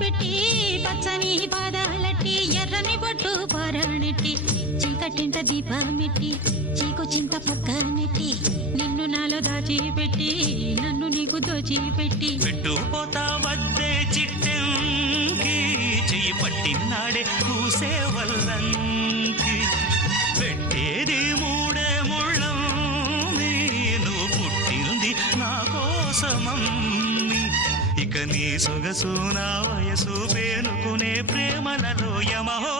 పెట్టి పచ్చని పాదాలట్టి ఎర్రని బొట్టు పారాణెట్టి చీకటింట దీపమెట్టి చీకు చింత పక్క నెట్టి నిన్ను నాలో దాచిపెట్టి నన్ను నీకు దోచిపెట్టి పెట్టుపోతా వద్దే చిట్టంకి చెయ్యి పట్టినాడే కూసే వల్లంకి పెట్టేది మూడే ముళ్ళం నువ్వు పుట్టింది నా కోసమమ్మి ఇక నీ సొగసు నా వయసు పేనుకునే ప్రేమలలో యమహో